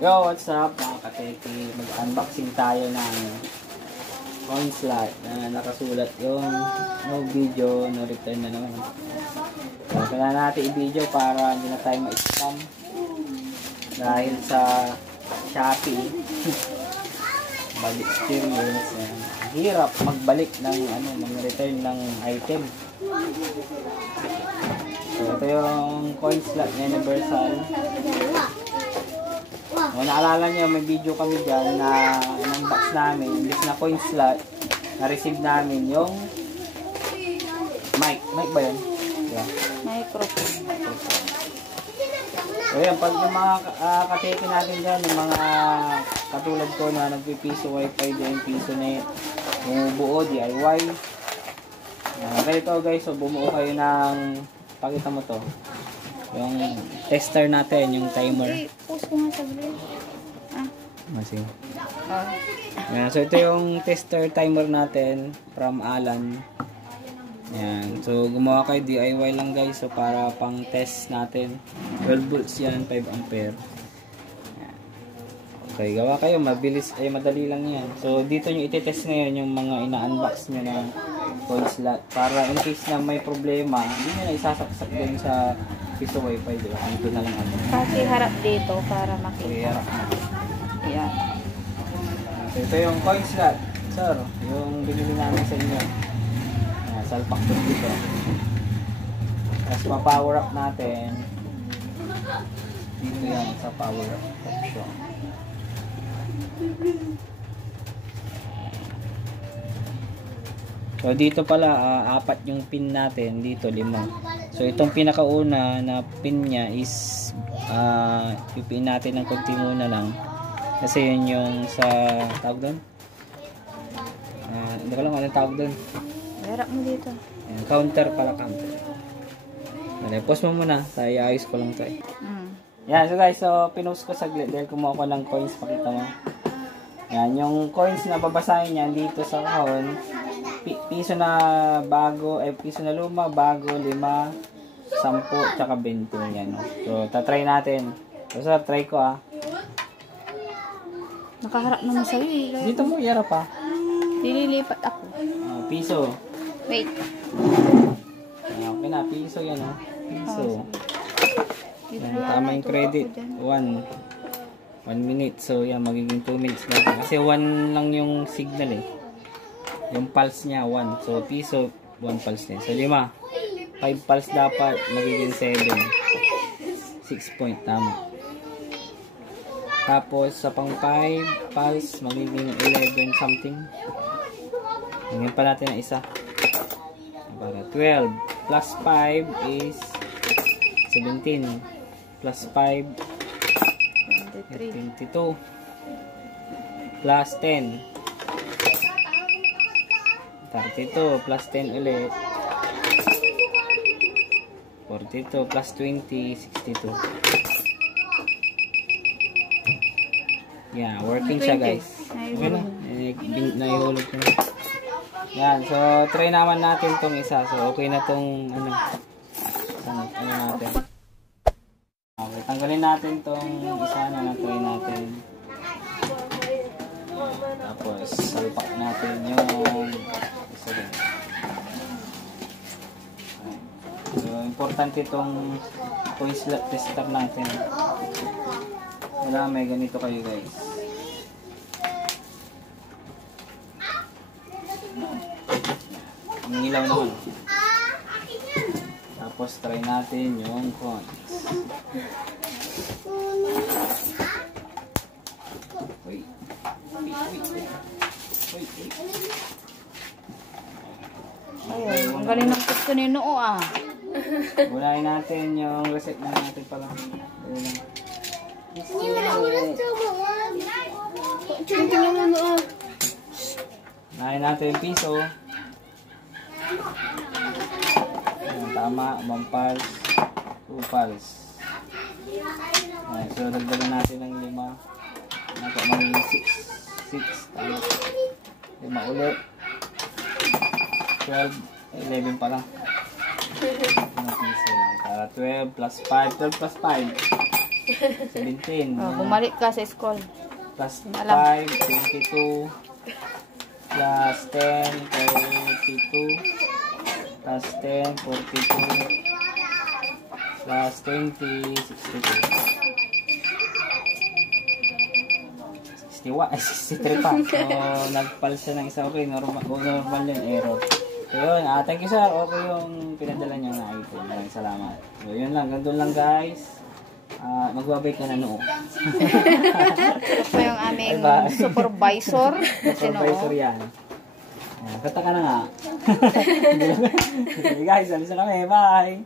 Yo, what's up mga kateki? Mag-unboxing tayo ng coin slot na nakasulat yung no video, no return na naman. So, kailangan natin i-video para hindi na tayo ma-scam dahil sa Shopee. Bad experience. Hirap magbalik ng mag-return ng item. So, ito yung coin slot na universal. O, naalala nyo, may video kami dyan na in-unbox namin, imbis na coin slot, na-receive namin yung mic ba yun? Yeah. Microphone. So yan, pag yung mga kateke natin dyan, yung mga katulad ko na nagpipiso wifi din, piso net, bumubuo, DIY. Ganito guys, so bumuo kayo ng, pakita mo to, yung tester natin, yung timer. Post ko nga sa vlog. Masing. Yan, so ito yung tester timer natin from Alan. Yan. So gumawa kayo DIY lang guys, so para pang test natin. 12 volts yan, 5 ampere. Yan. Okay, gawa kayo, mabilis ay madali lang yan. So dito nyo iti-test ngayon yung mga ina-unbox nyo na coin slot para in case na may problema, hindi nyo na isasaksak din sa piso wifi, diba? Dito na lang ako. Kasi harap dito para makita. Okay, harap na. Yan. So, ito yung coin slot, sir, yung binili namin sa inyo. Salpak to dito. Tapos ma-power up natin. Dito yan sa power up option. So dito pala, apat yung pin natin. Dito 5. So itong pinakauna na pin niya is ipin natin ng konti muna lang. Kasi yun yung sa tawag doon. Hindi ko lang anong tawag doon. Harap mo dito. Ayan, counter pala, counter. Pause mo muna. Tayo ayos ko lang tayo. Yan, so guys, so pinost ko saglit dahil kumuha ko ng coins, pakita mo. Yan, yung coins na babasahin niyan dito sa kahon. Piso na bago, piso na luma, bago, 5, 10, tsaka 20. Yan, no? So, tatry natin. So, sir, try ko Nakaharap naman sa'yo eh. Dito mo, yarap pa. Dililipat ako. Piso. Wait. Okay na, piso yan, no? Piso. Yan, na tama yung credit. 1 minute. So, yan, magiging 2 minutes lang. Kasi 1 lang yung signal eh. Yung pulse niya, 1. So, piso, 1 pulse din. So, 5 pulse dapat, magiging 7. 6 point, tama. Tapos, sa pang 5 pulse, magiging 11 something. Ngayon pa natin ang isa. Para 12. Plus 5 is 17. Plus 5, 22. Plus 10. 32. Plus 10 ulit. 42. Plus 20, 62. Yeah, working siya guys. Okay na. Naihulog ko na. Yan, so try naman natin tong isa. So okay na tong ano natin. Okay, tanggalin natin tong isa na try natin. Tapos salpak natin yung isa din. So importante tong coin slot tester natin. Wala, may ganito kayo guys. Ang ilaw naman. Tapos try natin yung coins. Uy. Ayun, ang galing ng gusto ni Noo Unahin natin yung reset na natin pala. Unahin natin yung piso. Ayan, tama, 1 pulse, 2 pulse. Ayan, so dagdagan natin ng 5. Naka maging 6 tama. 5 ulit. 12, 11 pa lang. 12 plus 5, 12 plus 5. 17. Bumalik ka sa school. Plus Alam. 5, 22. Plus 10, 32. Plus 10, 42. Plus 20, 62. 63 pa. So, nagpal siya ng isa. Okay, normal yun, error. So, yun. Thank you, sir. Okay yung pinadala niyo na item. Maraming salamat. So, yun lang. Ganun lang, guys. Magbabay ka na noo. Ito po yung aming supervisor. Supervisor yan. Kata ka na nga. Okay, guys. Alis na kami. Bye!